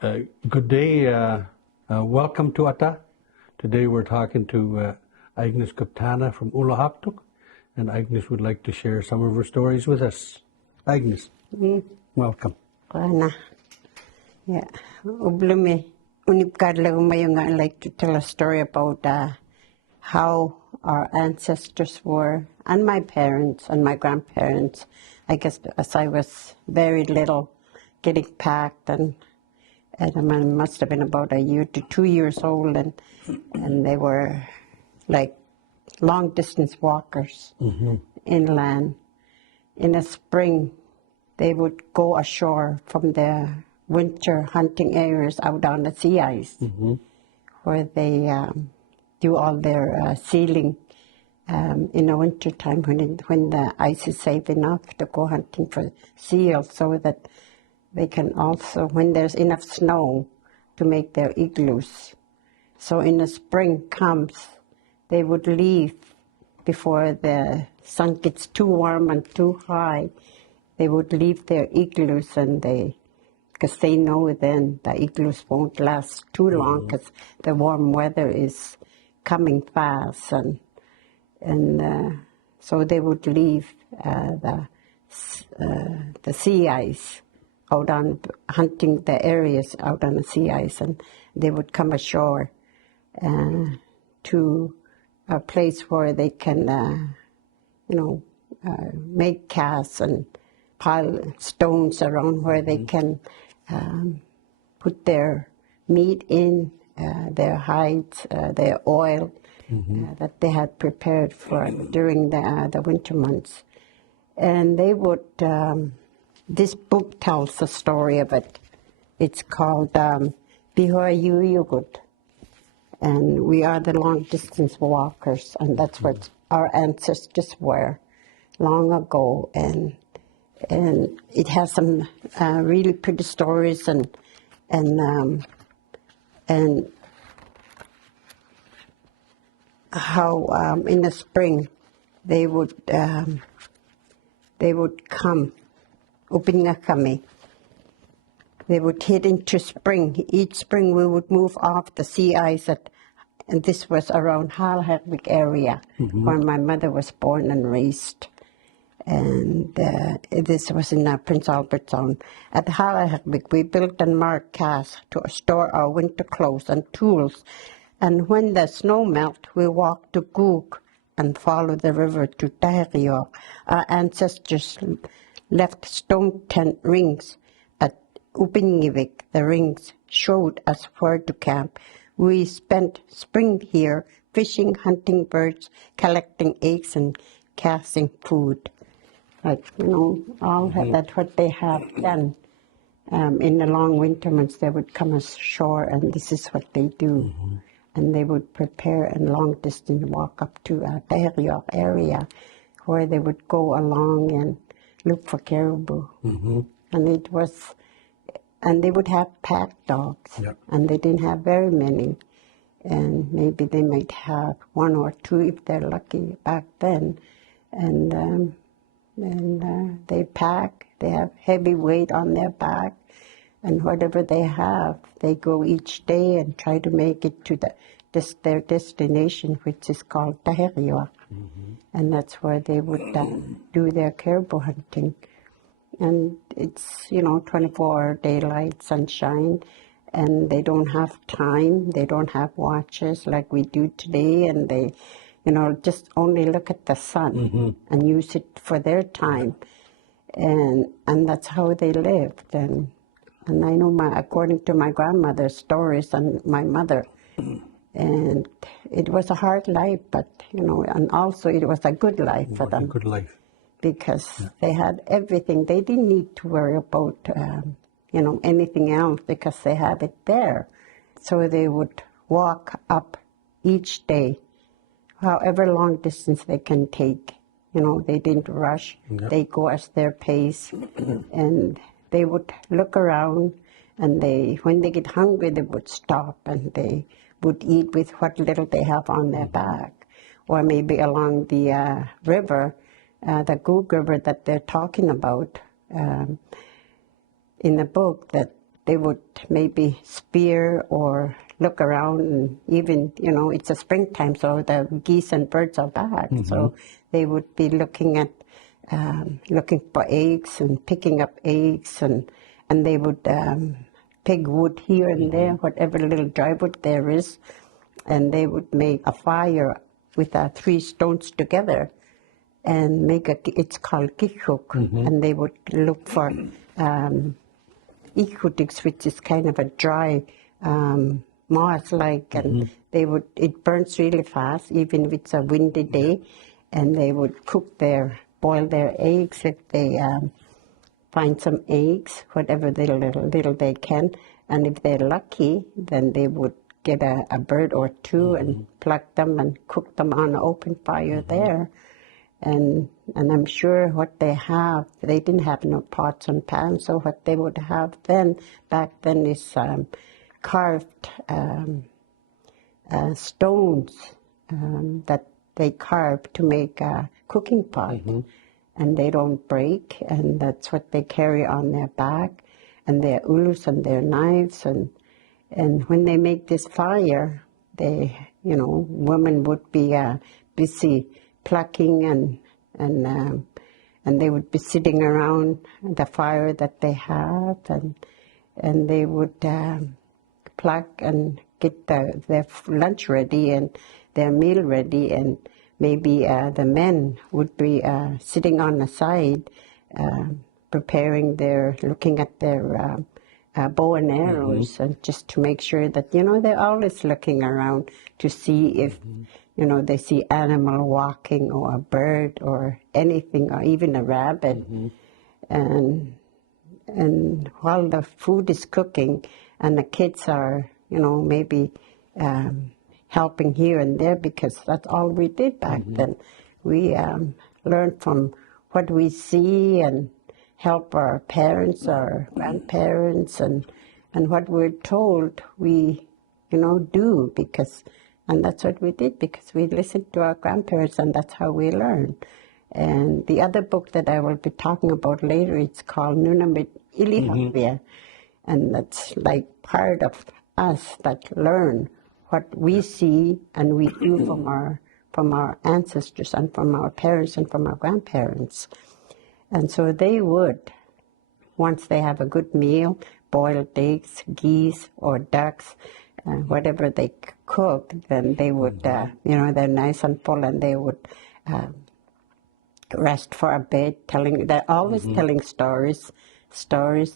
Good day. Welcome to Ata. Today we're talking to Agnes Kuptana from Ulahaktuk, and Agnes would like to share some of her stories with us. Agnes, welcome. Yeah, I'd like to tell a story about how our ancestors were, and my parents and my grandparents. I guess as I was very little, getting packed, and I must have been about 1 year to 2 years old, and they were like long distance walkers inland. In the spring, they would go ashore from their winter hunting areas out on the sea ice, where they do all their sealing in the winter time when the ice is safe enough to go hunting for seals, so that they can also, when there's enough snow, to make their igloos. So in the spring comes, they would leave before the sun gets too warm and too high. They would leave their igloos, and because they know then the igloos won't last too long, because the warm weather is coming fast, and so they would leave the sea ice out on hunting the areas out on the sea ice, and they would come ashore to a place where they can, make casts and pile stones around where they can put their meat in, their hides, their oil that they had prepared for during the winter months. And they would, this book tells the story of it. It's called Inuvialuit, and we are the long distance walkers, and that's what our ancestors were long ago. And it has some really pretty stories, and how in the spring they would come, they would hit into spring. Each spring we would move off the sea ice, and this was around Halhervik area, where my mother was born and raised. And this was in Prince Albert Sound. At Halhervik, we built and marked casts to store our winter clothes and tools. And when the snow melted, we walked to Goog and followed the river to Tahrior. Our ancestors left stone tent rings at Upinivik. The rings showed us where to camp. We spent spring here fishing, hunting birds, collecting eggs, and casting food. Like, that's what they have done. In the long winter months, they would come ashore, and this is what they do. And they would prepare a long distance walk up to a Tahrior area, where they would go along and look for caribou. And they would have pack dogs, and they didn't have very many. And maybe they might have 1 or 2 if they're lucky back then. And they pack, they have heavy weight on their back, and whatever they have, they go each day and try to make it to their destination, which is called Tahrior. And that's where they would do their caribou hunting. And it's, 24-hour daylight, sunshine, and they don't have time, they don't have watches like we do today, and they, just only look at the sun and use it for their time. And that's how they lived. And I know, according to my grandmother's stories and my mother, and it was a hard life, but, and also it was a good life for them. A good life. Because they had everything. They didn't need to worry about, anything else, because they had it there. So they would walk up each day, however long distance they can take. They didn't rush. They go at their pace. And they would look around, and when they get hungry, they would stop, and they would eat with what little they have on their back. Or maybe along the river, the Goog River that they're talking about in the book, that they would maybe spear or look around, and even, it's a springtime, so the geese and birds are back. So they would be looking at, looking for eggs and picking up eggs, and they would pick wood here and there, whatever little dry wood there is, and they would make a fire with 3 stones together and make it's called kishuk, and they would look for ikutix, which is kind of a dry moss-like, and it burns really fast, even if it's a windy day, and they would boil their eggs if they find some eggs, whatever little they can, and if they're lucky, then they would get a bird or 2 and pluck them and cook them on an open fire there. And I'm sure what they have, they didn't have no pots and pans, so what they would have back then is carved stones that they carve to make a cooking pot. And they don't break, and that's what they carry on their back, and their ulus and their knives. And when they make this fire, women would be busy plucking, and they would be sitting around the fire that they have, and they would pluck and get their lunch ready and their meal ready, and maybe the men would be sitting on the side, looking at their bow and arrows, and just to make sure that, they're always looking around to see if, they see animal walking or a bird or anything, or even a rabbit. And while the food is cooking and the kids are, maybe helping here and there, because that's all we did back then. We learned from what we see and help our parents, our grandparents, and what we're told we, do, and that's what we did, because we listened to our grandparents, and that's how we learned. And the other book that I will be talking about later, it's called Inuvialuit, and that's like part of us that learn what we see and we do from our ancestors and from our parents and from our grandparents. And so they would, once they have a good meal, boiled eggs, geese or ducks, whatever they cook, then they would, they're nice and full, and they would rest for a bit, they're always telling stories.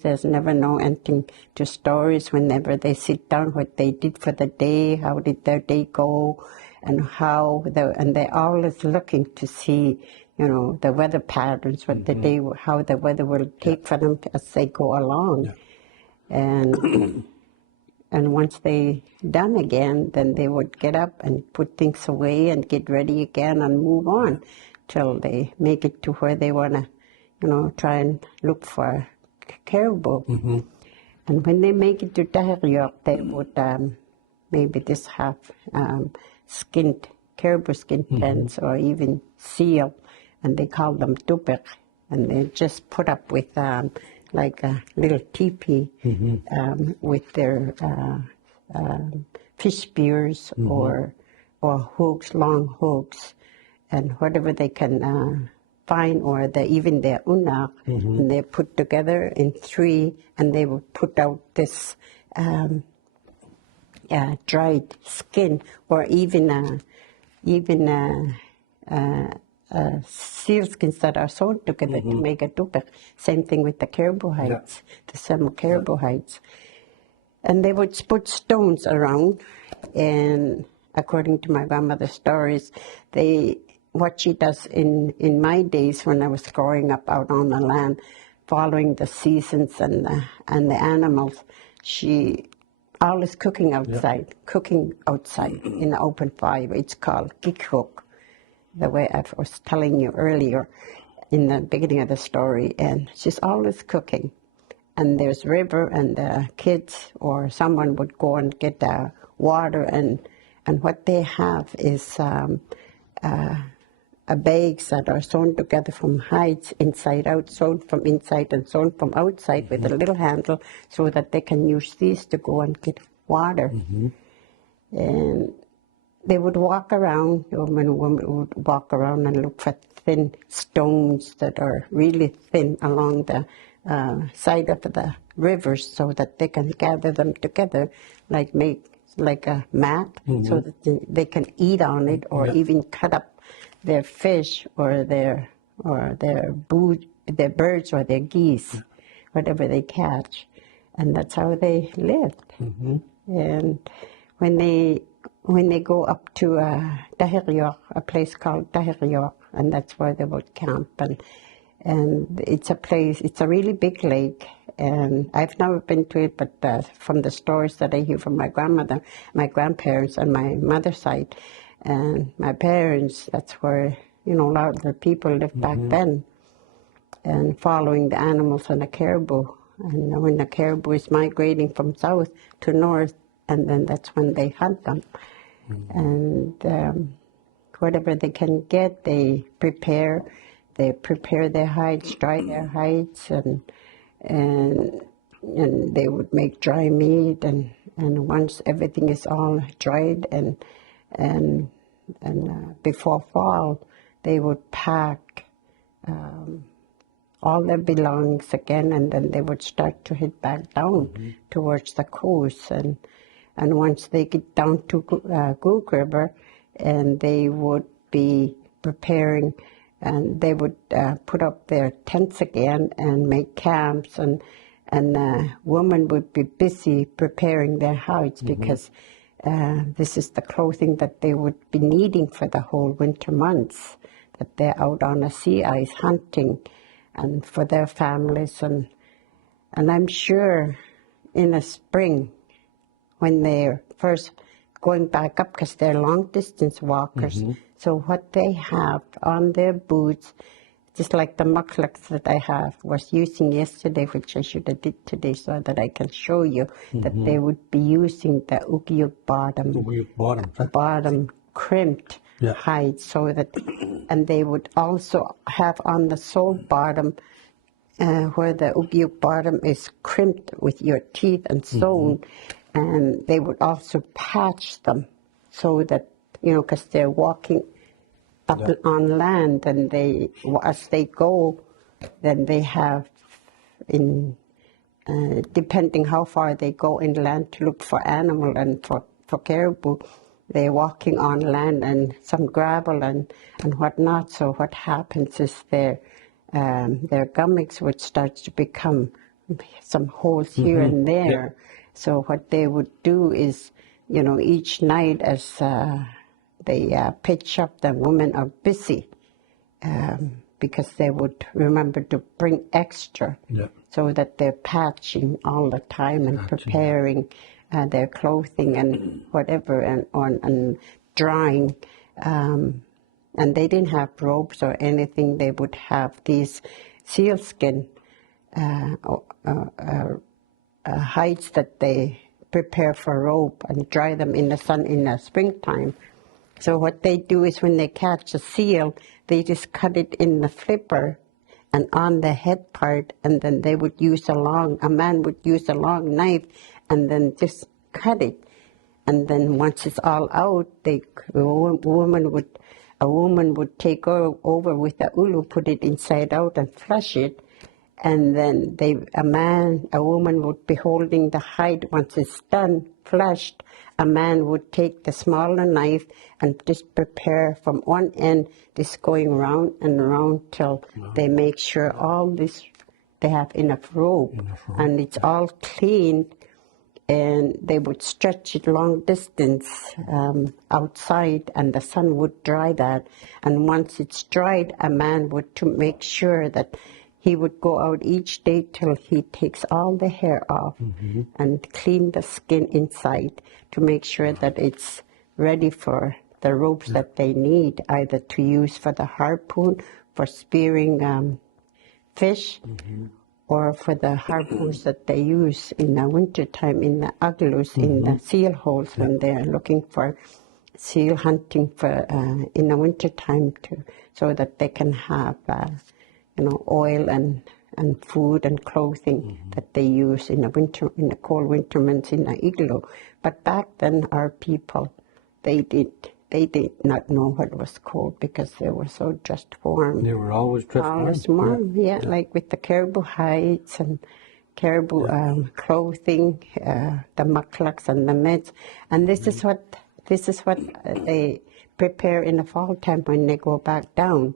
There's never no ending to stories whenever they sit down, what they did for the day, how did their day go, and and they're always looking to see, the weather patterns, how the weather will take for them as they go along. And once they done again, then they would get up and put things away and get ready again and move on till they make it to where they want to, try and look for caribou. And when they make it to Tahiriok, they would maybe just have caribou skin tents, or even seal, and they call them tupik, and they just put up with like a little teepee with their fish spears or hooks, long hooks, and whatever they can find, or even their unak, and they're put together in 3, and they would put out this dried skin, or even seal skins that are sewn together to make a tupik. Same thing with the caribou hides, the some caribou hides. And they would put stones around, and according to my grandmother's stories, what she does in my days when I was growing up out on the land, following the seasons and the animals, she always cooking outside in the open fire. It's called kikhook, the way I was telling you earlier in the beginning of the story. And she's always cooking. And there's river, and the kids or someone would go and get water, and what they have is bags that are sewn together from hides inside out, sewn from inside and sewn from outside with a little handle so that they can use these to go and get water. And they would walk around, women would walk around and look for thin stones that are really thin along the side of the rivers so that they can gather them together, make like a mat so that they can eat on it or even cut up their fish or their birds or their geese, whatever they catch. And that's how they lived. And when they go up to Dahiriok, a place called Dahiriok, and that's where they would camp. And it's a really big lake, and I've never been to it, but from the stories that I hear from my grandmother, my grandparents, and my mother's side, and my parents, that's where, a lot of the people lived back then, and following the animals and the caribou. And when the caribou is migrating from south to north, and then that's when they hunt them. And whatever they can get, they prepare their hides, dry their hides, and they would make dry meat, and once everything is all dried and before fall, they would pack all their belongings again, and then they would start to head back down towards the coast. And once they get down to Gook River, and they would be preparing, and they would put up their tents again and make camps, and women would be busy preparing their hides because this is the clothing that they would be needing for the whole winter months, that they're out on the sea ice hunting, and for their families. And I'm sure in the spring, when they're first going back up, because they're long-distance walkers, so what they have on their boots, just like the muklaks that I was using yesterday, which I should have did today so that I can show you, that they would be using the ukiuk bottom crimped hide, so that, and they would also have on the sole bottom, where the ukiuk bottom is crimped with your teeth and sewn, and they would also patch them so that, because they're walking up on land, and as they go, then they have, depending how far they go inland to look for animal and for caribou, they're walking on land and some gravel and whatnot. So what happens is their gummicks would start to become some holes here and there. So what they would do is, each night as they pitch up, the women are busy because they would remember to bring extra, so that they're patching all the time and preparing their clothing and whatever, and drying. And they didn't have ropes or anything. They would have these sealskin hides that they prepare for rope and dry them in the sun in the springtime. So what they do is when they catch a seal, they just cut it in the flipper and on the head part, and then they would use a man would use a long knife and then just cut it. And then once it's all out, a woman would take over with the ulu, put it inside out and flush it. And then a woman would be holding the hide. Once it's done, flushed, a man would take the smaller knife and just prepare from one end, just going round and round till they make sure all this, they have enough rope, and it's all cleaned. And they would stretch it long distance outside, and the sun would dry that. And once it's dried, a man would to make sure that he would go out each day till he takes all the hair off and clean the skin inside to make sure that it's ready for the ropes that they need, either to use for the harpoon, for spearing fish, or for the harpoons that they use in the wintertime in the igloos, in the seal holes when they're looking for seal hunting for in the winter time so that they can have oil and food and clothing that they use in the cold winter months in the igloo. But back then, our people, they did not know what was cold because they were so just warm. They were always dressed warm. Always warm, yeah, like with the caribou hides and caribou clothing, the muklaks and the mitts. And this is what they prepare in the fall time when they go back down.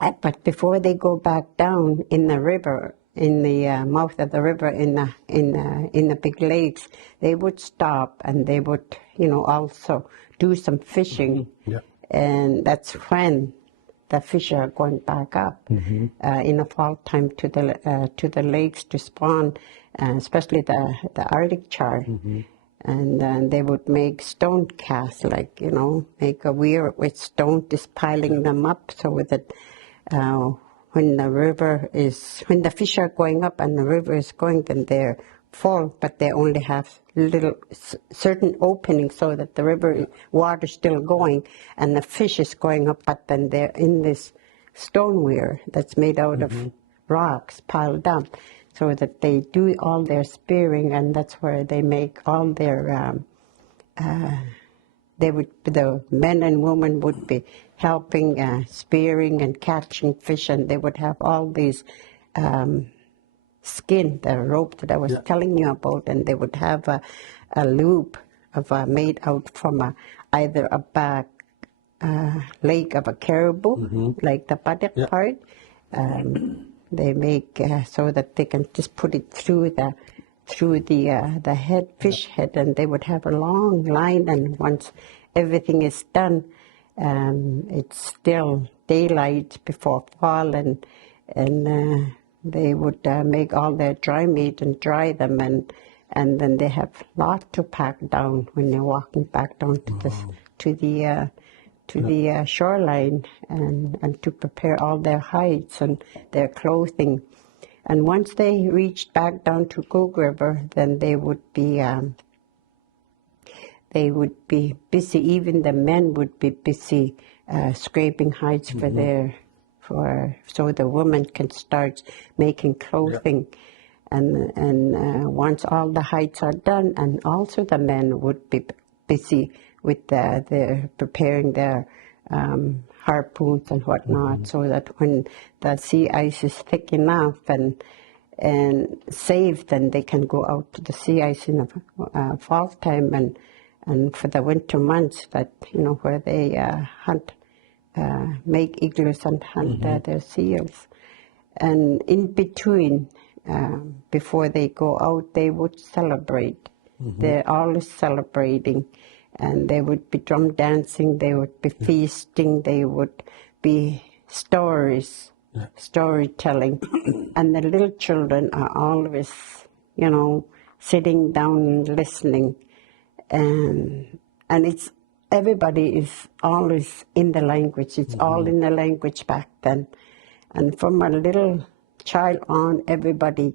But before they go back down in the river, in the mouth of the river, in the big lakes, they would stop and they would, also do some fishing. And that's when the fish are going back up in the fall time to the lakes to spawn, especially the Arctic char. And then they would make stone casts, like, make a weir with stone, just piling them up so that when the fish are going up and the river is going, then they're full, but they only have little certain openings so that the river water is still going and the fish is going up, but then they're in this stone weir that's made out of rocks piled up, so that they do all their spearing, and that's where they make all their the men and women would be helping spearing and catching fish, and they would have all these skin, the rope that I was telling you about, and they would have a loop of made out from either a back leg of a caribou, like the buttock part. They make so that they can just put it through the head, fish head, and they would have a long line. And once everything is done, it's still daylight before fall, and they would make all their dry meat and dry them, and then they have a lot to pack down when they're walking back down to the shoreline, and to prepare all their hides and their clothing. And once they reached back down to Cook River, then they would be busy. Even the men would be busy scraping hides so the women can start making clothing. And once all the hides are done, and also the men would be busy with their preparing their harpoons and whatnot, so that when the sea ice is thick enough and safe, then they can go out to the sea ice in the fall time and for the winter months, that where they hunt, make igloos and hunt their seals. And in between, before they go out, they would celebrate. They're always celebrating. And they would be drum dancing, they would be feasting, they would be storytelling. And the little children are always, sitting down and listening. And it's, everybody is always in the language. It's all in the language back then. And from a little child on, everybody,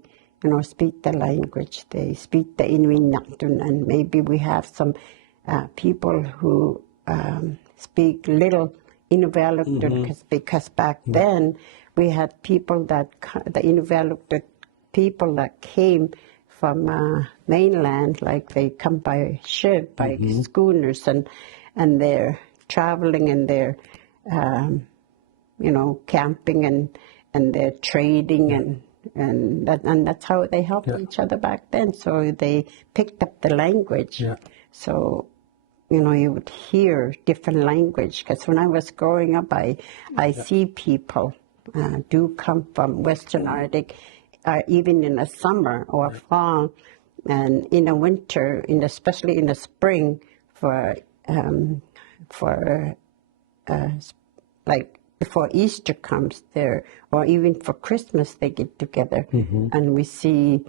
speak the language. They speak the Inuit, and maybe we have some people who speak little Inuvialuit, because back then we had people the Inuvialuit people that came from mainland, like they come by ship, by schooners, and they're traveling, and they're camping, and they're trading, and that's how they helped each other back then. So they picked up the language. So you would hear different language, because when I was growing up, I see people do come from Western Arctic, even in the summer or fall, and in the winter, especially in the spring, for like before Easter comes there, or even for Christmas, they get together, and we see,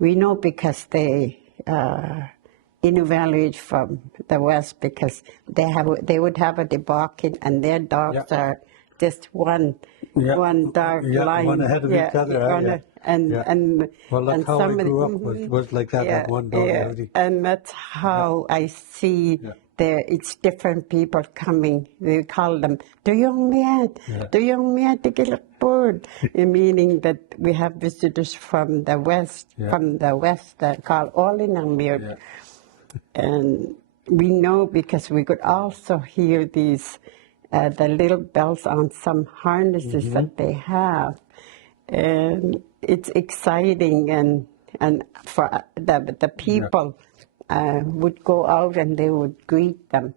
we know because they Inuvialuit from the west, because they would have a debauking, and their dogs are just one dark line, one ahead of each other, and Well, that's and how I some of grew up. Was like that. yeah, Had one dog. yeah, Everything. and that's how I see Yeah. there. It's different people coming. They call them Tuyongmiat, Tuyongmiat Tikilakpur, meaning that we have visitors from the west, called Olinangmiut. Yeah. And we know because we could also hear these, the little bells on some harnesses that they have. And it's exciting, and for the people would go out and they would greet them.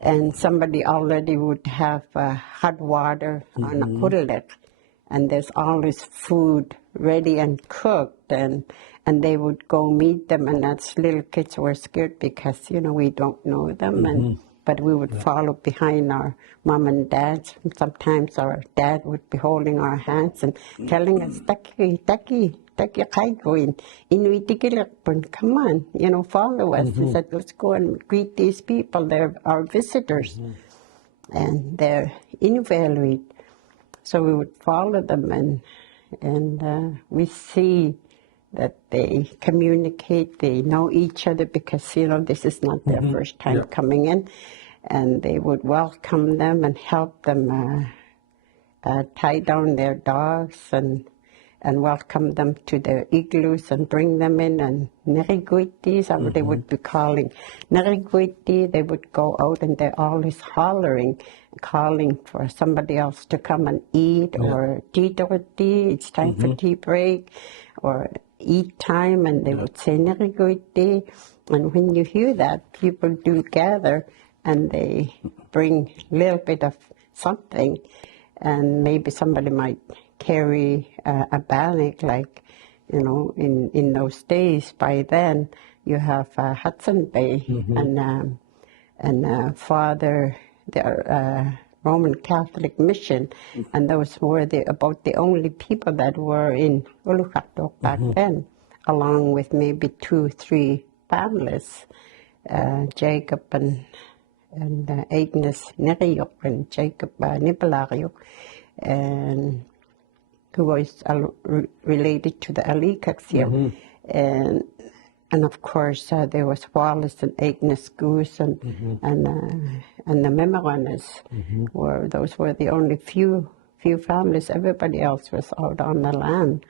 And somebody already would have hot water on a kurlet, and there's always food ready and cooked, and they would go meet them, and as little kids were scared because, we don't know them, but we would follow behind our mom and dad. Sometimes our dad would be holding our hands and telling us, Taki, kaikoin, Inuitikilakpun, come on, follow us. He said, let's go and greet these people. They're our visitors, and they're Inuvialuit. So we would follow them, and we see that they communicate, they know each other because, this is not their first time coming in. And they would welcome them and help them tie down their dogs and welcome them to their igloos and bring them in. And neriguiti, they would be calling. Neriguiti, they would go out and they're always calling for somebody else to come and eat, or tea, it's time for tea break, or eat time, and they would say neriguiti. And when you hear that, people do gather and they bring a little bit of something, and maybe somebody might carry a bannock, like, in those days. By then, you have Hudson Bay and Father, the Roman Catholic mission, and those were about the only people that were in Ulukatok back then, along with maybe 2-3 families, Jacob and Agnes Neriyok and Jacob Nipalaryok, and who was related to the Alikaks here. And of course, there was Wallace and Agnes Goose and the Memoranes. Those were the only few families. Everybody else was out on the land.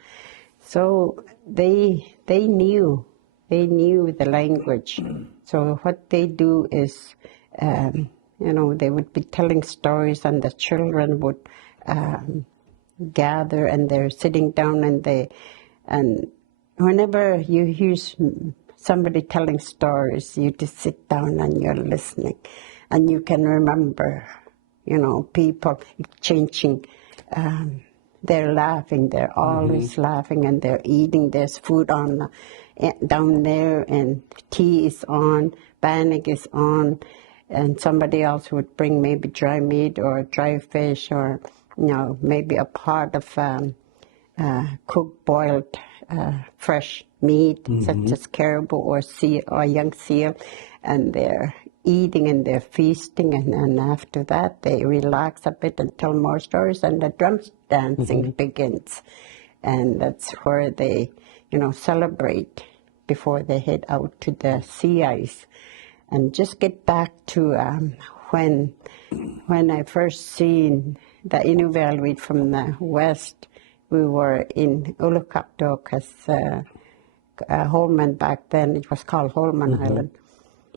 So they knew the language. So what they do is, they would be telling stories, and the children would gather, and they're sitting down, and whenever you hear somebody telling stories, you just sit down and you're listening, and you can remember, people exchanging. They're laughing. They're always laughing, and they're eating. There's food on down there, and tea is on, bannock is on, and somebody else would bring maybe dry meat or dry fish, or maybe a pot of cooked, boiled, fresh meat, such as caribou or seal or young seal, and they're eating and they're feasting, and after that they relax a bit and tell more stories, and the drums dancing begins, and that's where they celebrate before they head out to the sea ice. And just get back to when I first seen the Inuvialuit from the west. We were in Ulukakto, because Holman back then, it was called Holman Island.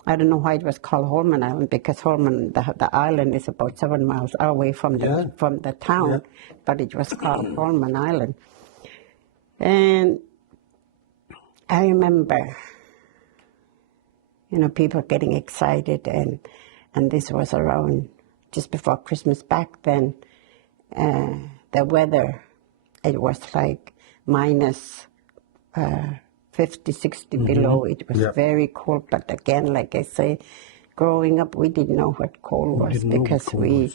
I don't know why it was called Holman Island, because Holman, the island is about 7 miles away from the town, but it was called Holman Island. And I remember, people getting excited, and this was around just before Christmas back then. The weather, it was like minus 50, 60 below. It was very cold, but again, like I say, growing up, we didn't know what cold was, because we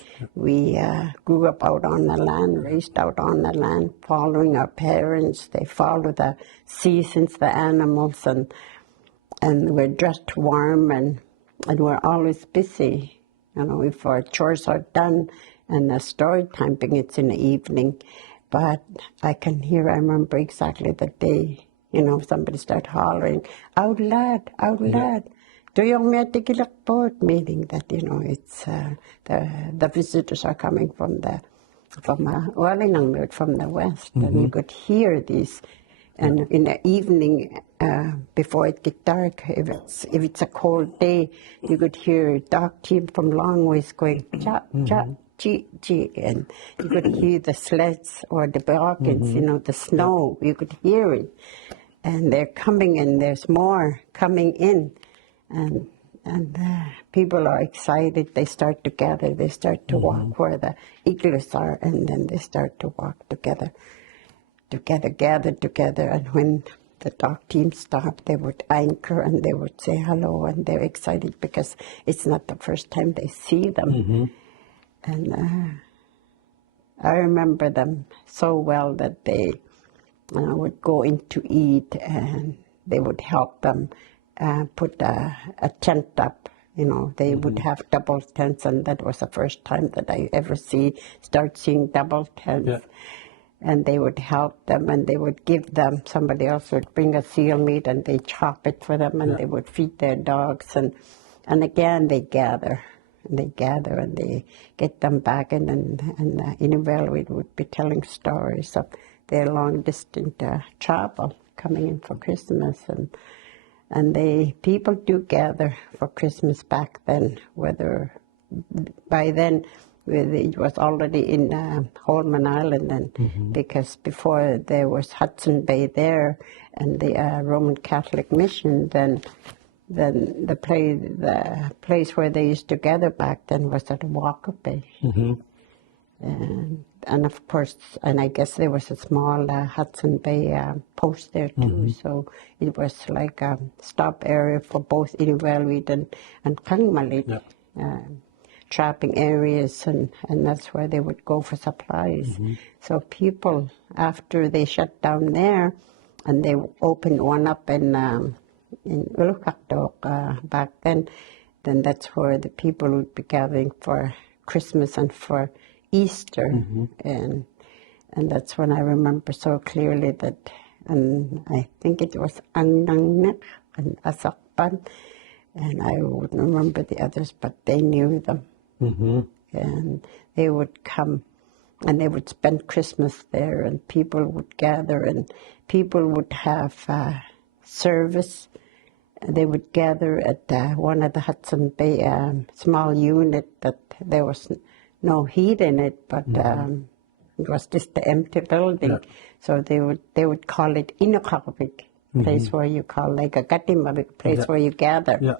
grew up out on the land, raised out on the land, following our parents. They follow the seasons, the animals, and we're dressed warm, and we're always busy. If our chores are done and the story time begins in the evening. but I remember exactly the day, somebody started hollering, out loud, out loud. Tuyong meatigilakpot, meaning that, it's the visitors are coming from Inuvialuit, from the west, and you could hear these. And in the evening, before it get dark, if it's a cold day, you could hear a dog team from long ways going cha cha chi chi, and you could hear the sleds or the bargains, the snow. You could hear it, and they're coming, and there's more coming in, and people are excited. They start to gather. They start to walk where the igloos are, and then they start to walk together, gathered together. And when the dog team stopped, they would anchor and they would say hello, and they're excited because it's not the first time they see them. And I remember them so well that they would go in to eat, and they would help them put a tent up. They would have double tents, and that was the first time that I ever start seeing double tents. Yeah. And they would help them, and they would give them, somebody else would bring a seal meat, and they chop it for them, and they would feed their dogs, and again they gather, and they get them back, and Inuvialuit would be telling stories of their long distance travel coming in for Christmas, and people do gather for Christmas back then, whether by then it was already in Holman Island, and because before there was Hudson Bay there and the Roman Catholic mission, then the place where they used to gather back then was at Walker Bay. And of course, and I guess there was a small Hudson Bay post there too, so it was like a stop area for both Inuvialuit and Kangmalit. Trapping areas, and that's where they would go for supplies. So people, after they shut down there, and they opened one up in Ulukaktok back then that's where the people would be gathering for Christmas and for Easter, and that's when I remember so clearly that, and I think it was Angnangnak and Asakpan, and I wouldn't remember the others, but they knew them. And they would come, and they would spend Christmas there, and people would gather, and people would have service. They would gather at one of the Hudson Bay small unit that there was no heat in it, but it was just the empty building. So they would call it Inukarvik, place where you call like a Gatimavik, place where you gather.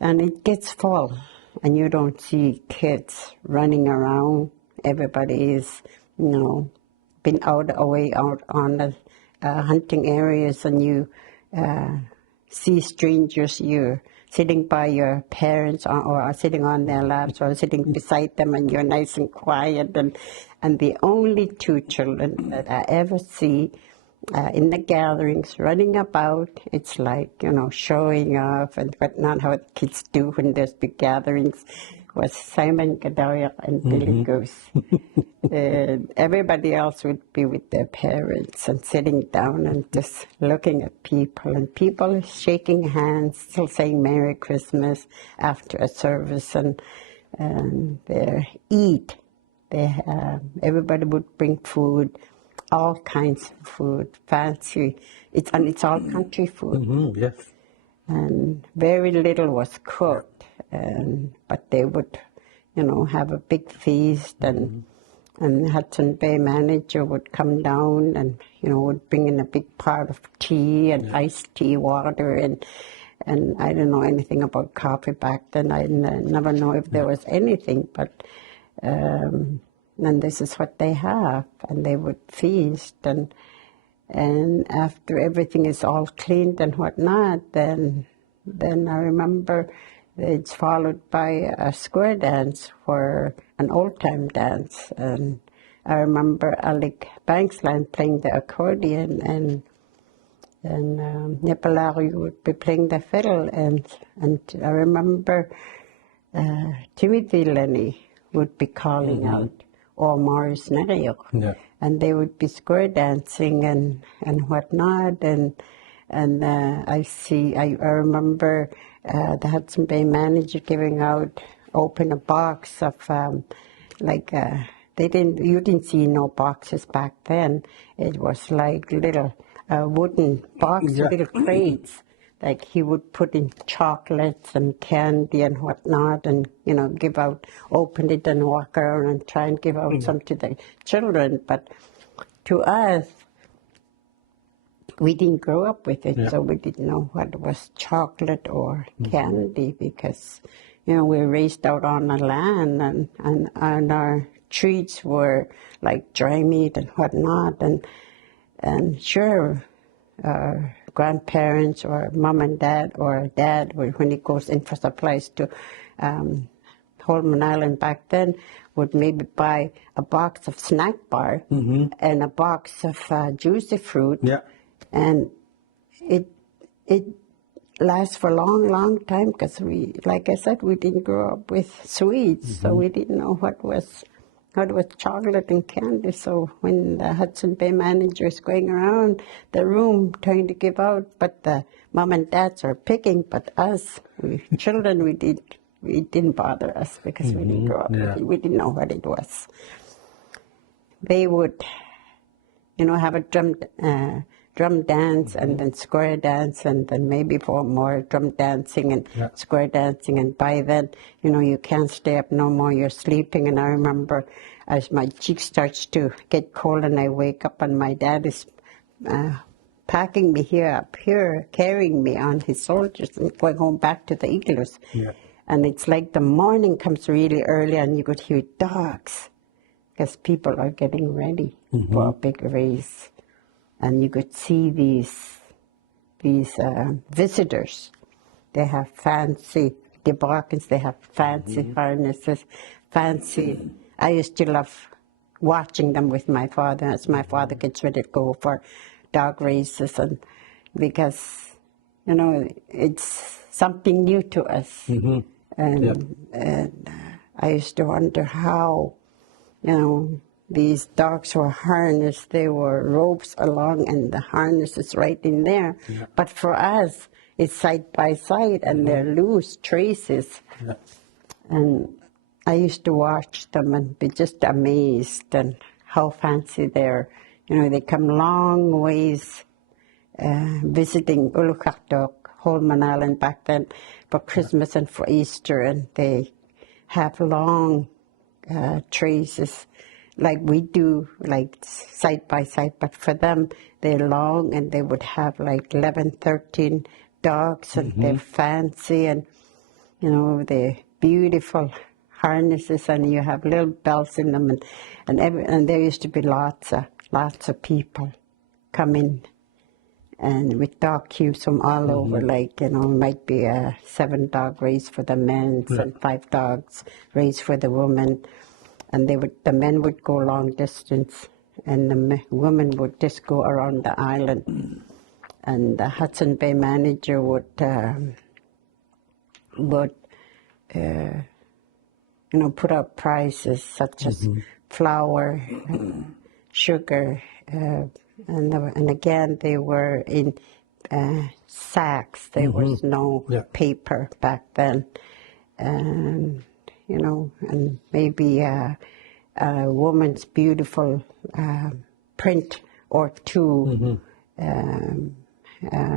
And it gets full. And you don't see kids running around. Everybody is, been out on the hunting areas, and you see strangers. You're sitting by your parents, or sitting on their laps, or sitting beside them, and you're nice and quiet. And the only two children that I ever see in the gatherings running about, it's like, showing off and whatnot, how kids do when there's big gatherings, was Simon Gadayak and Billy Goose. Everybody else would be with their parents and sitting down and just looking at people, and people shaking hands, still saying Merry Christmas after a service, and they eat. Everybody would bring food. All kinds of food, fancy. It's all country food. Yes. And very little was cooked, but they would, have a big feast, and Hudson Bay manager would come down and, would bring in a big pot of tea and iced tea water, and I don't know anything about coffee back then. I never know if there was anything, but. And this is what they have, and they would feast, and after everything is all cleaned and whatnot, then I remember it's followed by a square dance, for an old time dance, and I remember Alec Banksland playing the accordion, and Nepalari would be playing the fiddle, and I remember Timothy Lenny would be calling out, or Morris Nayo. Yeah. And they would be square dancing and whatnot. And I remember the Hudson Bay manager open a box of you didn't see no boxes back then. It was like little wooden boxes, Yeah. little crates. Like he would put in chocolates and candy and whatnot, and open it and walk around and try and give out some to the children. But to us, we didn't grow up with it, so we didn't know what was chocolate or candy, because we were raised out on the land, and our treats were like dry meat and whatnot, and sure, grandparents or mom and dad or dad, when he goes in for supplies to Holman Island back then, would maybe buy a box of snack bar and a box of juicy fruit. Yeah. And it lasts for a long, long time, because like I said, we didn't grow up with sweets, so we didn't know what was chocolate and candy. So when the Hudson Bay manager is going around the room trying to give out, but the mom and dads are picking, but us, children, it didn't bother us, because we didn't grow up with it. We didn't know what it was. They would, have a drum dance, and then square dance, and then maybe 4 more drum dancing and square dancing. And by then, you can't stay up no more, you're sleeping. And I remember as my cheek starts to get cold and I wake up, and my dad is packing me up here, carrying me on his shoulders and going home back to the igloos. Yeah. And it's like the morning comes really early, and you could hear dogs, because people are getting ready for a big race. And you could see these visitors. They have fancy toboggans, they have fancy harnesses, fancy. I used to love watching them with my father, as my father gets ready to go for dog races, and because it's something new to us. And I used to wonder how these dogs were harnessed. They were ropes along, and the harness is right in there. Yeah. But for us, it's side by side, and they're loose traces. Yeah. And I used to watch them and be just amazed and how fancy they're. They come long ways visiting Ulukhaktok, Holman Island back then, for Christmas and for Easter, and they have long traces, like we do, like side by side, but for them, they're long, and they would have like 11, 13 dogs, and they're fancy, and, they're beautiful harnesses, and you have little bells in them, and there used to be lots of people coming, and with dog queues from all over, like, it might be a 7-dog race for the men, and 5 dogs race for the women. And the men would go long distance, and the women would just go around the island. And the Hudson Bay manager would put up prizes such as flour, sugar, and again they were in sacks. There was no paper back then, and maybe a woman's beautiful print or two,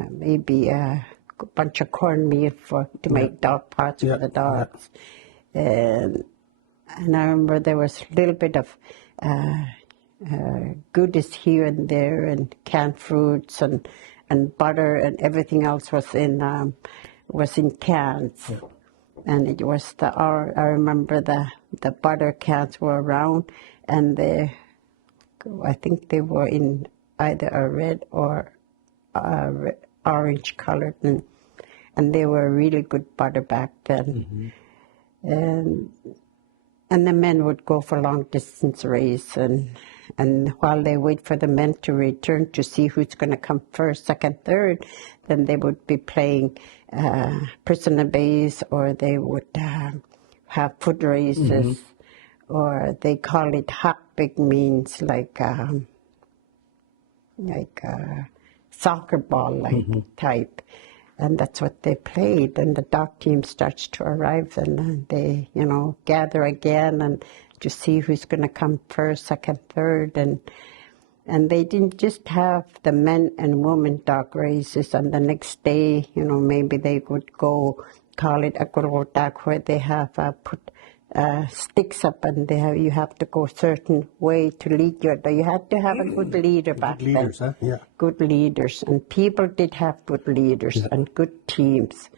maybe a bunch of cornmeal to make dog pots for the dogs. And I remember there was a little bit of goodies here and there, and canned fruits and butter, and everything else was in cans. And it was I remember the butter cans were round, and I think they were in either a red or orange colored, and they were really good butter back then. And the men would go for long distance race, and while they wait for the men to return to see who's going to come first, second, third, then they would be playing prisoner base, or they would have foot races, or they call it hakbig, means like soccer ball type, and that's what they played. And the dog team starts to arrive, and they gather again and to see who's going to come first, second, third, and they didn't just have the men and women dog races. And the next day, maybe they would go, call it a gorotak, where they have put sticks up, and you have to go a certain way to lead your dog. You had to have a good leader back then. Good leaders, huh? Yeah. Good leaders, and people did have good leaders and good teams.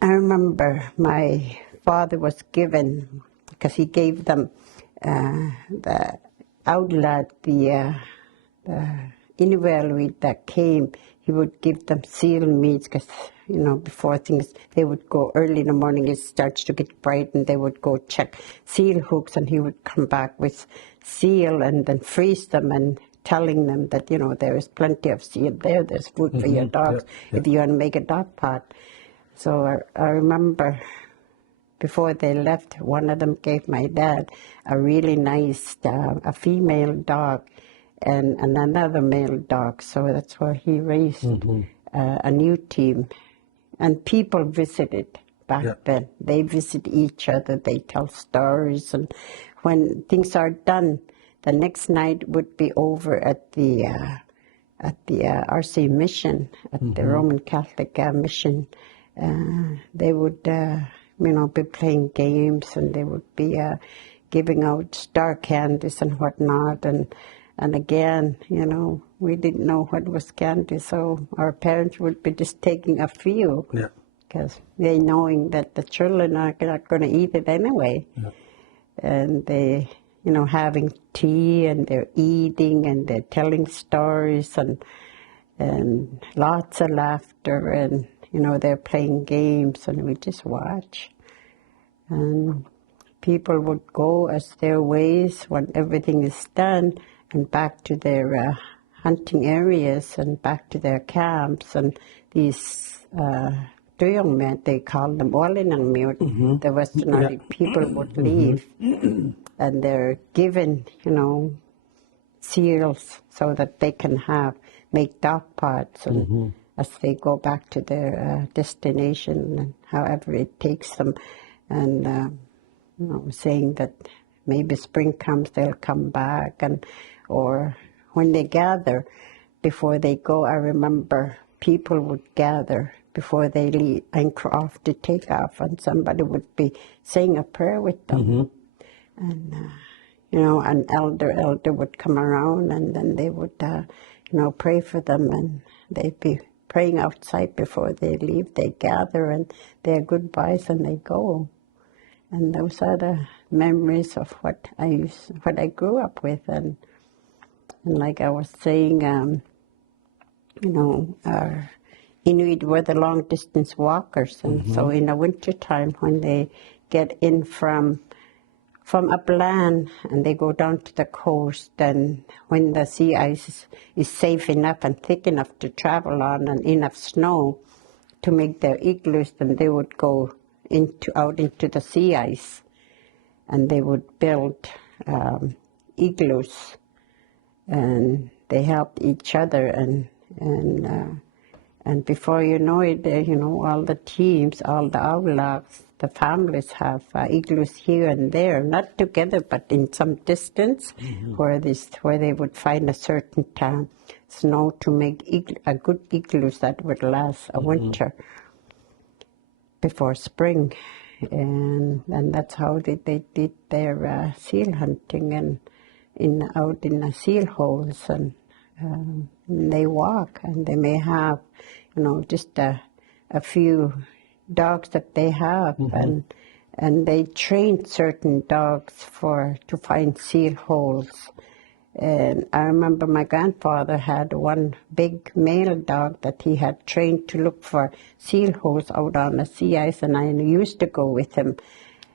I remember my father was given, because he gave them the outlad, the Inuvialuit that came, he would give them seal meats, because before things, they would go early in the morning, it starts to get bright, and they would go check seal hooks, and he would come back with seal and then freeze them, and telling them that there is plenty of seal there, there's food for your dogs if you want to make a dog pot. So I remember before they left, one of them gave my dad a really nice a female dog and another male dog, so that's where he raised a new team. And people visited back then. They visit each other, they tell stories, and when things are done, the next night would be over at the RC mission, at the Roman Catholic mission. They would be playing games, and they would be giving out star candies and whatnot, and again, we didn't know what was candy, so our parents would be just taking a few, because they knowing that the children are not going to eat it anyway. And they, having tea, and they're eating, and they're telling stories, and lots of laughter, and they're playing games, and we just watch. And people would go as their ways when everything is done, and back to their hunting areas, and back to their camps. And these tuyongmen, they call them walinangmiut, the Western people would leave, and they're given, seals so that they can make dog pots, and as they go back to their destination, and however it takes them, and saying that maybe spring comes, they'll come back, or when they gather, before they go, I remember people would gather before they anchor off to take off, and somebody would be saying a prayer with them, and an elder would come around, and then they would pray for them, and they'd be praying outside before they leave. They gather, and their goodbyes, and they go. And those are the memories of what I grew up with, and like I was saying, our Inuit were the long distance walkers, and so in the winter time, when they get in from up land and they go down to the coast, and when the sea ice is safe enough and thick enough to travel on, and enough snow to make their igloos, then they would go out into the sea ice, and they would build igloos, and they helped each other, and before you know it, all the teams, all the outlaws, the families have igloos here and there, not together, but in some distance, where they would find a certain snow to make a good igloos that would last a winter before spring, and that's how they did their seal hunting, and out in the seal holes, and they walk, and they may have, just a few dogs that they have, and they train certain dogs to find seal holes. And I remember my grandfather had one big male dog that he had trained to look for seal holes out on the sea ice, and I used to go with him.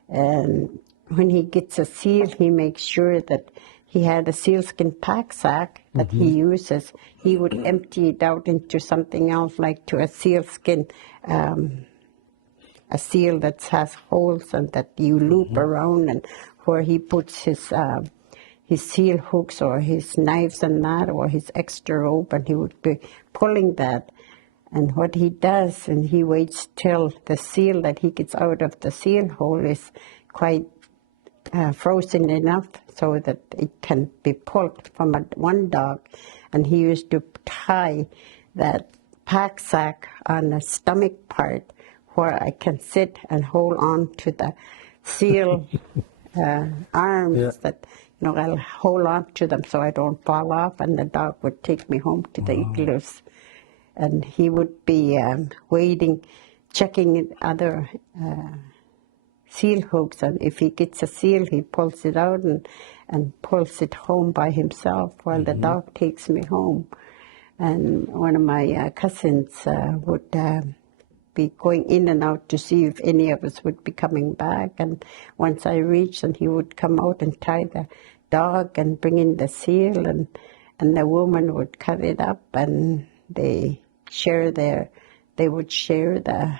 And when he gets a seal, he makes sure that he had a sealskin pack sack that he uses. He would empty it out into something else, like to a sealskin, a seal that has holes and that you loop around, and where he puts his seal hooks or his knives and that, or his extra rope, and he would be pulling that. And what he does, and he waits till the seal that he gets out of the seal hole is quite frozen enough so that it can be pulled from one dog. And he used to tie that pack sack on the stomach part where I can sit and hold on to the seal arms that, I'll hold on to them so I don't fall off, and the dog would take me home to the igloos. And he would be waiting, checking other seal hooks, and if he gets a seal, he pulls it out and pulls it home by himself while the dog takes me home. And one of my cousins would be going in and out to see if any of us would be coming back. And once I reached, and he would come out and tie the dog and bring in the seal, and the woman would cut it up, and they would share the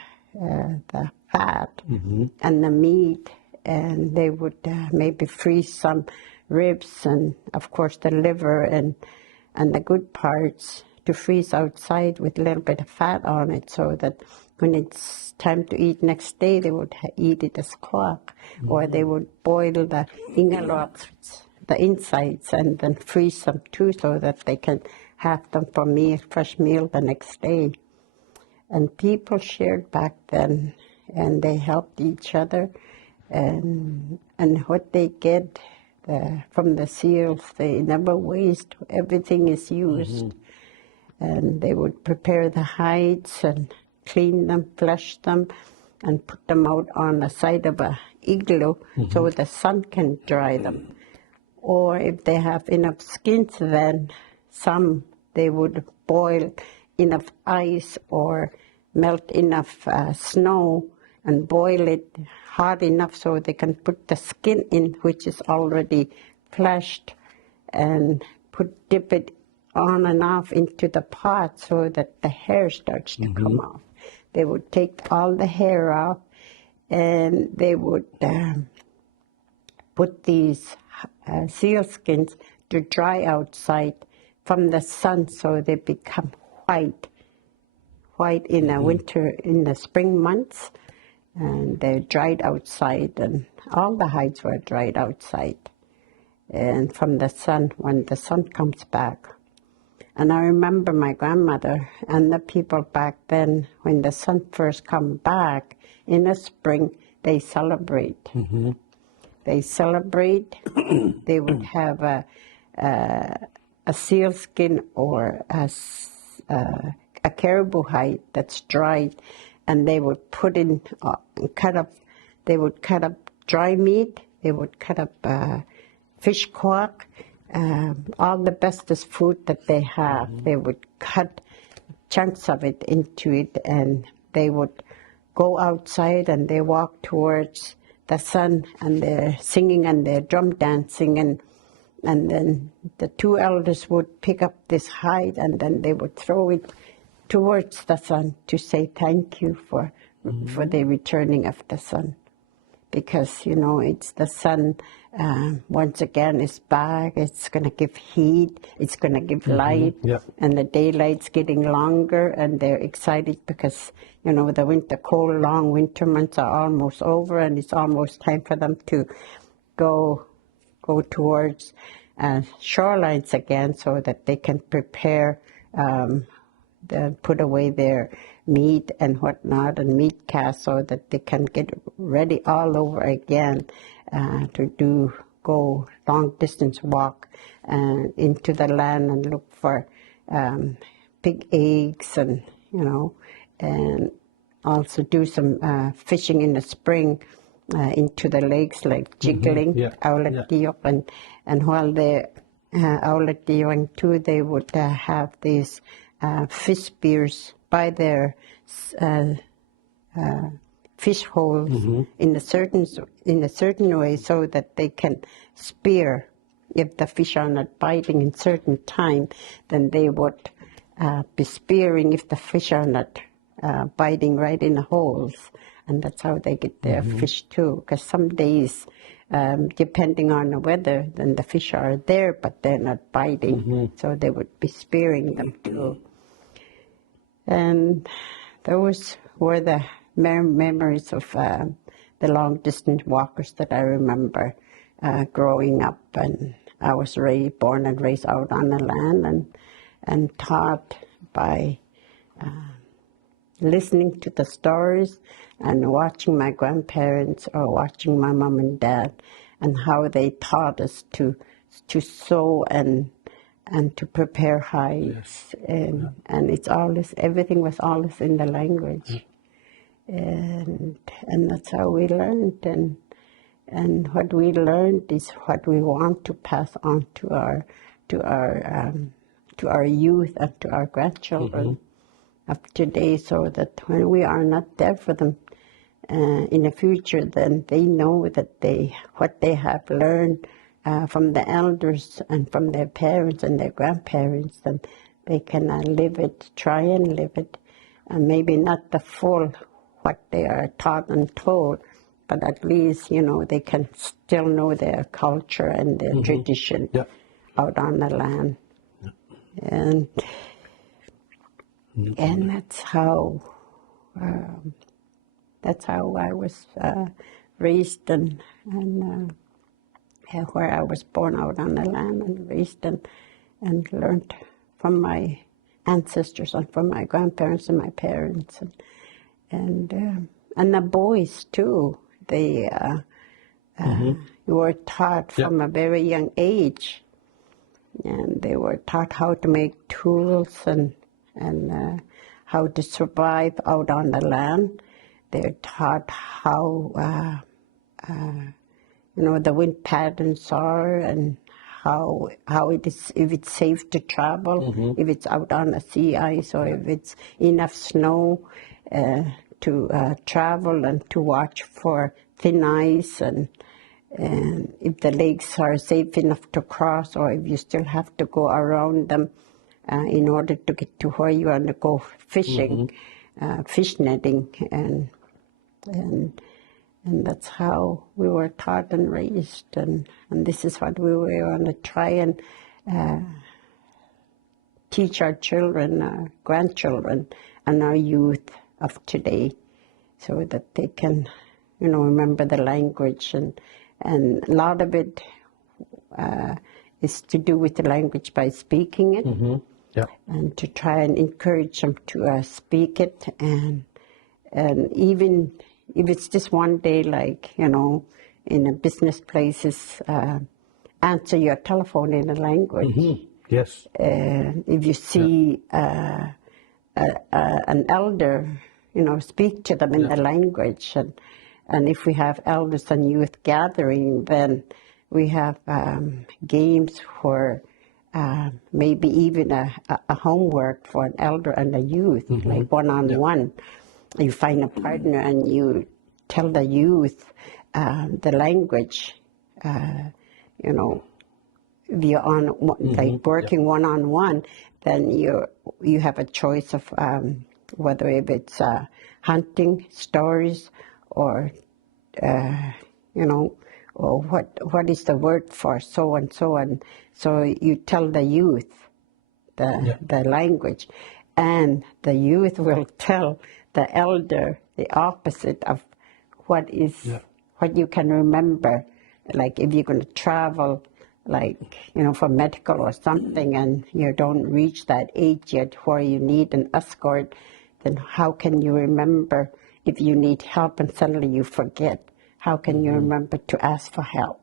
fat and the meat, and they would maybe freeze some ribs and of course the liver and the good parts to freeze outside with a little bit of fat on it, so that when it's time to eat next day, they would eat it as clock, or they would boil the Inuvialuit, the insides, and then freeze them too, so that they can have them for fresh meal the next day. And people shared back then, and they helped each other, and what they get from the seals, they never waste. Everything is used. And they would prepare the hides and clean them, flush them, and put them out on the side of a igloo so the sun can dry them. Or if they have enough skins, then some they would boil enough ice or melt enough snow and boil it hot enough so they can put the skin in, which is already fleshed, and dip it on and off into the pot so that the hair starts to come off. They would take all the hair off, and they would put these seal skins to dry outside from the sun, so they become white in the winter, in the spring months, and they're dried outside, and all the hides were dried outside, and from the sun, when the sun comes back. And I remember my grandmother and the people back then, when the sun first come back in the spring, they celebrate. They celebrate. They would have a seal skin or a caribou hide that's dried, and they would put in they would cut up dry meat. They would cut up fish quack. All the bestest food that they have, they would cut chunks of it into it, and they would go outside and they walk towards the sun, and they're singing and they're drum dancing, and then the two elders would pick up this hide, and then they would throw it towards the sun to say thank you for the returning of the sun. Because, it's the sun, once again, is back. It's going to give heat. It's going to give light. And the daylight's getting longer, and they're excited because, the cold, long winter months are almost over, and it's almost time for them to go towards shorelines again, so that they can prepare, put away their meat and whatnot, and meat cast, so that they can get ready all over again to go long distance walk into the land and look for pig eggs, and and also do some fishing in the spring into the lakes, like jiggling, Inuvialuit, and while they're Inuvialuit too, they would have these fish spears by their fish holes in a certain way, so that they can spear. If the fish are not biting in certain time, then they would be spearing if the fish are not biting right in the holes, and that's how they get their fish too. Because some days depending on the weather, then the fish are there, but they're not biting. So they would be spearing them too. And those were the memories of the long-distance walkers that I remember growing up. And I was born and raised out on the land and taught by listening to the stories and watching my grandparents or watching my mom and dad and how they taught us to sew and to prepare hides. Yes. And it's always, everything was always in the language. And that's how we learned. And what we learned is what we want to pass on to our youth and to our grandchildren of today, so that when we are not there for them in the future, then they know that what they have learned from the elders and from their parents and their grandparents, then they can live it, try and live it, and maybe not the full what they are taught and told, but at least, they can still know their culture and their tradition out on the land. And that's how I was raised and where I was born out on the land and raised and learned from my ancestors and from my grandparents and my parents and the boys too. They were taught from a very young age, and they were taught how to make tools and how to survive out on the land. They're taught how the wind patterns are and how it is, if it's safe to travel, if it's out on the sea ice, or if it's enough snow to travel and to watch for thin ice, and if the lakes are safe enough to cross, or if you still have to go around them in order to get to where you want to go fishing, fish netting, and that's how we were taught and raised, and this is what we were going to try and teach our children, our grandchildren, and our youth of today, so that they can, remember the language, and a lot of it is to do with the language by speaking it, and to try and encourage them to speak it, and even if it's just one day, like, in a business places, answer your telephone in a language. Yes. If you see an elder, speak to them in the language. And if we have elders and youth gathering, then we have games for maybe even a homework for an elder and a youth, like one-on-one. You find a partner and you tell the youth the language, if you're on like working one-on-one, then you have a choice of whether if it's hunting stories or or what is the word for so and so, and so you tell the youth the language, and the youth will tell the elder the opposite of what you can remember. Like if you're going to travel, like, for medical or something, and you don't reach that age yet where you need an escort, then how can you remember if you need help and suddenly you forget? How can you remember to ask for help?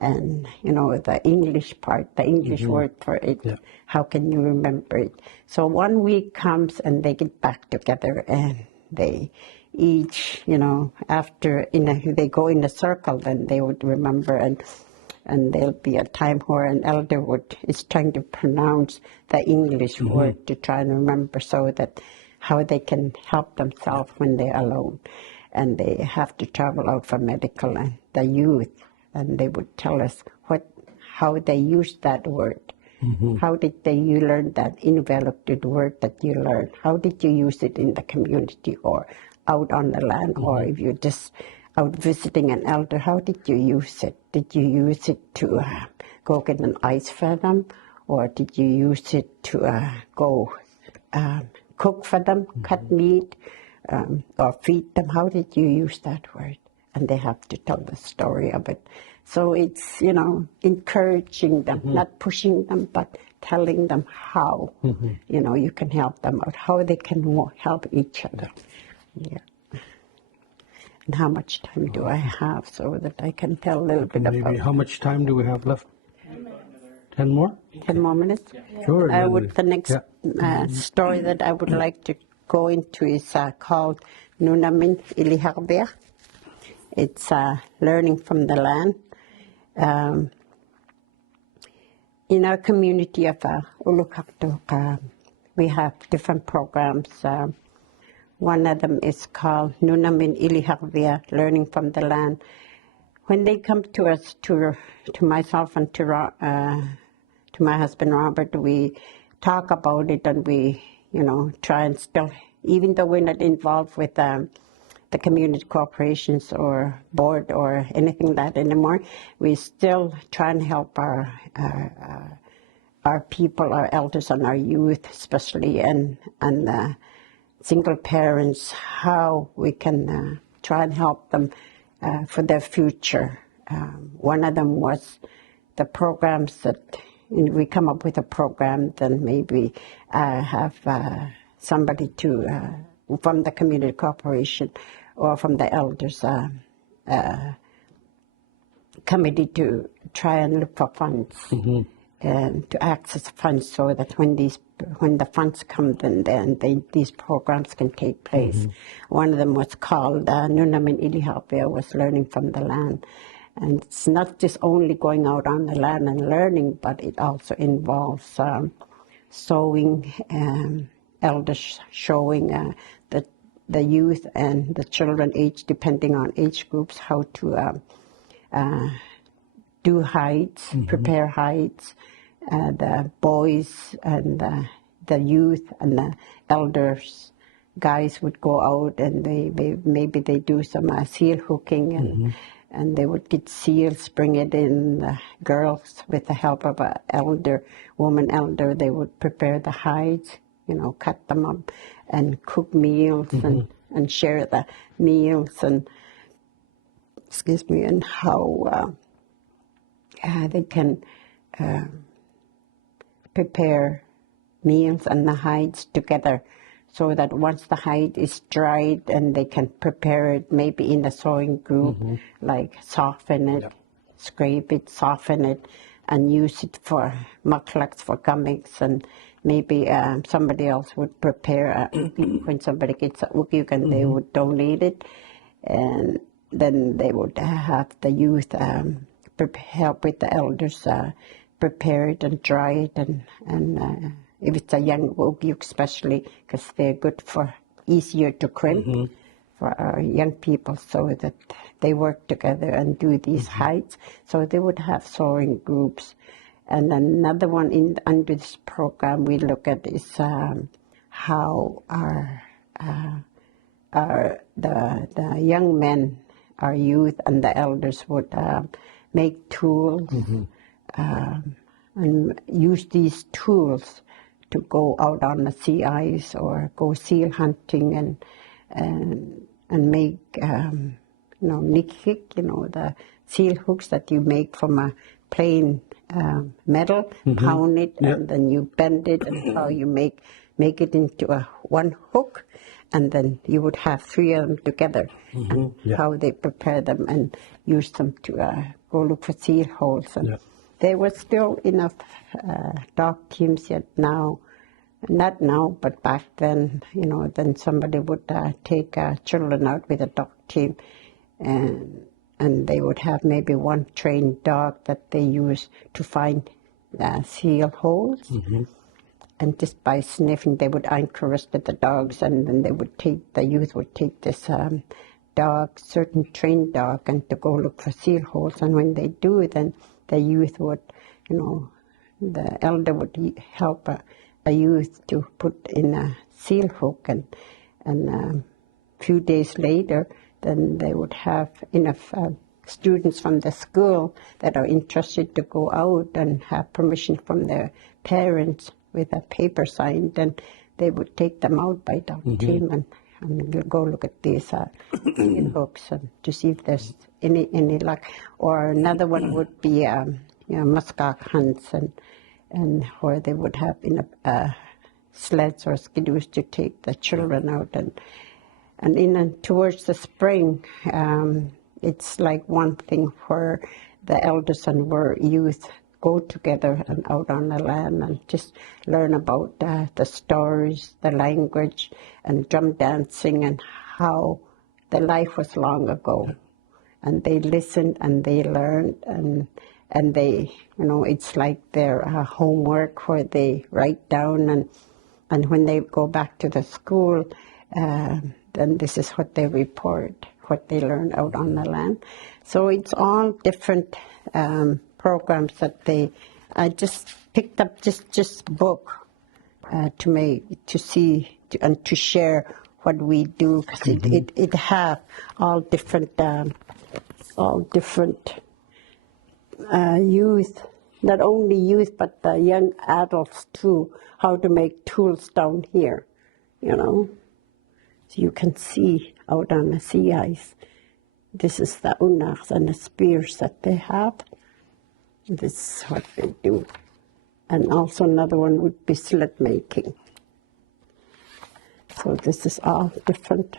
And, the English part, the English word for it, how can you remember it? So 1 week comes and they get back together and they each, after they go in a circle, then they would remember, and there'll be a time where an elder is trying to pronounce the English word to try and remember, so that how they can help themselves when they're alone. And they have to travel out for medical, and the youth, and they would tell us how they used that word. How did you learn that Inuvialuit word that you learned? How did you use it in the community or out on the land, or if you're just out visiting an elder, how did you use it? Did you use it to go get an ice for them? Or did you use it to go cook for them, cut meat, or feed them? How did you use that word? And they have to tell the story of it. So it's, encouraging them, not pushing them, but telling them how, you can help them out, how they can help each other. Yeah. And how much time do I have so that I can tell a little bit about how much time do we have left? 10 more? 10 more minutes? Sure. The next story that I would like to go into is called Nunamin Iliharber. It's learning from the land. In our community of Ulukaktuk, we have different programs. One of them is called Nunamin Iliharber, learning from the land. When they come to us, to myself and to my husband Robert, we talk about it and we, try and still, even though we're not involved with the community corporations or board or anything like that anymore, we still try and help our people, our elders and our youth especially, and single parents, how we can try and help them for their future. One of them was the programs that we come up with a program, then maybe have somebody from the community corporation or from the elders committee to try and look for funds and to access funds so that when the funds come, then these programs can take place. One of them was called Nunamin Iliharber, was learning from the land. And it's not just only going out on the land and learning, but it also involves sewing, elders showing the youth and the children age, depending on age groups, how to do hides, prepare hides. The boys and the youth and the elders, guys would go out and maybe they do some seal hooking and they would get seals, bring it in. The girls, with the help of an woman elder, they would prepare the hides, cut them up and cook meals and share the meals and how they can prepare meals and the hides together, so that once the hide is dried and they can prepare it maybe in the sewing group, like soften it, scrape it, soften it, and use it for maklaks, for gamiks, and maybe somebody else would prepare when somebody gets a ukik and they would donate it, and then they would have the youth help with the elders prepare it and dry it, and if it's a young ukik especially, because they're good for easier to crimp for our young people, so that they work together and do these hides. So they would have sewing groups. And another one under this program we look at is how the young men, our youth and the elders would make tools and use these tools to go out on the sea ice or go seal hunting and make nikhik, the seal hooks that you make from a plain metal, pound it, and then you bend it, and how you make it into one hook, and then you would have three of them together, and how they prepare them and use them to go look for seal holes. And there was still enough dog teams yet now. Not now, but back then, then somebody would take children out with a dog team, and they would have maybe one trained dog that they use to find seal holes. And just by sniffing, they would encourage the dogs, and then the youth would take this dog, certain trained dog, and to go look for seal holes. And when they do, then the youth would, the elder would help a youth to put in a seal hook, and a few days later then they would have enough students from the school that are interested to go out and have permission from their parents with a paper signed, and they would take them out by the team and go look at these books and to see if there's any luck. Or another one would be muskak hunts, and where they would have sleds or skidoos to take the children out, and towards the spring, it's like one thing where the elders and where youth go together and out on the land and just learn about the stories, the language, and drum dancing, and how the life was long ago. And they listened and they learned, and they, it's like their homework where they write down, and when they go back to the school, then this is what they report, what they learned out on the land. So it's all different programs that I just picked up this book to see and to share what we do, because it have all different youth, not only youth but the young adults too, how to make tools down here, so you can see out on the sea ice. This is the unaks and the spears that they have. This is what they do. And also another one would be sled making. So this is all different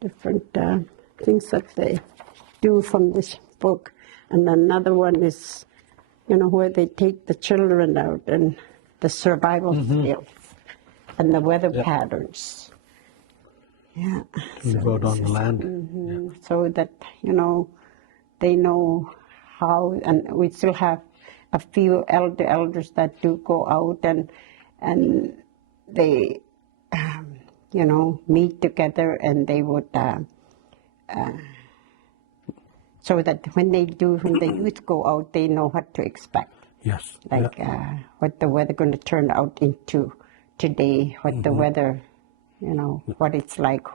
things that they do from this book. And another one is, where they take the children out and the survival skills and the weather patterns. Yeah. So out on the land. So that, they know how, and we still have a few elders that do go out and they, meet together, and they would, so that when the youth go out, they know what to expect. Yes. Like what the weather going to turn out into today, what the weather, what it's like,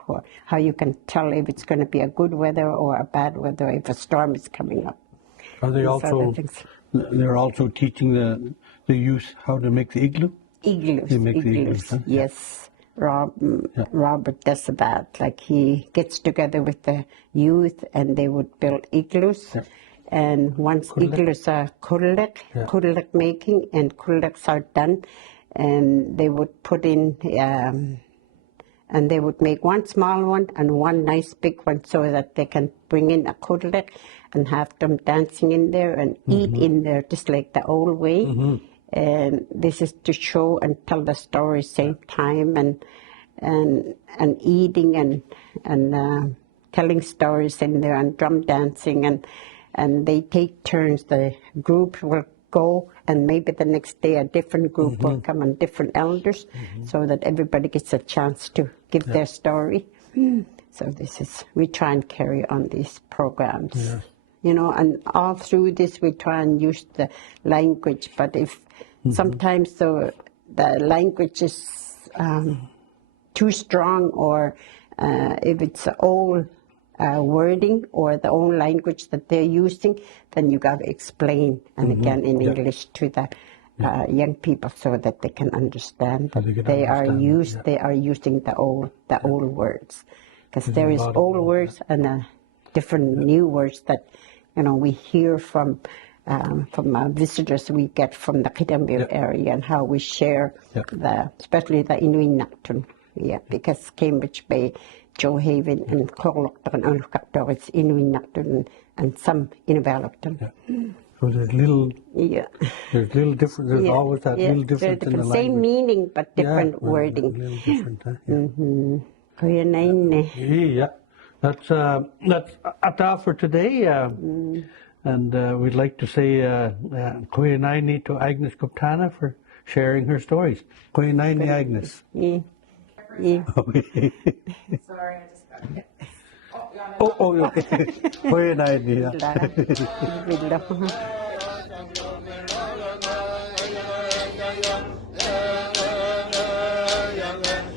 how you can tell if it's going to be a good weather or a bad weather, if a storm is coming up. Are they also? They're also teaching the youth how to make the igloo. Igloos. They make the igloos. Huh? Yes. Robert does that. Like he gets together with the youth, and they would build igloos. Yeah. And once igloos are kulak making, and kulaks are done, and they would put in. And they would make one small one and one nice big one, so that they can bring in a kudlek and have them dancing in there and eat in there, just like the old way. And this is to show and tell the story same time, and eating and telling stories in there, and drum dancing, and they take turns. The group will go, and maybe the next day a different group will come, and different elders, so that everybody gets a chance to give their story. So we try and carry on these programs, and all through this we try and use the language, but if sometimes the language is too strong, or if it's old wording or the own language that they're using, then you got to explain and again in English to the young people, so that they can understand that they are using the old words, because there is old words and different new words that we hear from visitors we get from the Kidamir area, and how we share especially the Inuvialuit, because Cambridge Bay, Joe Haven, and Korloktor and Ulukaptor, it's Inuvialuit and some Inuvialuit. So there's little difference. There's always that little difference in the language. Same meaning but different wording. A little different. Yeah. That's Ata for today. And we'd like to say Koe Naini to Agnes Kuptana for sharing her stories. Koe Naini, Agnes. Sorry, I just got hit. Okay. Koe Naini. Claro.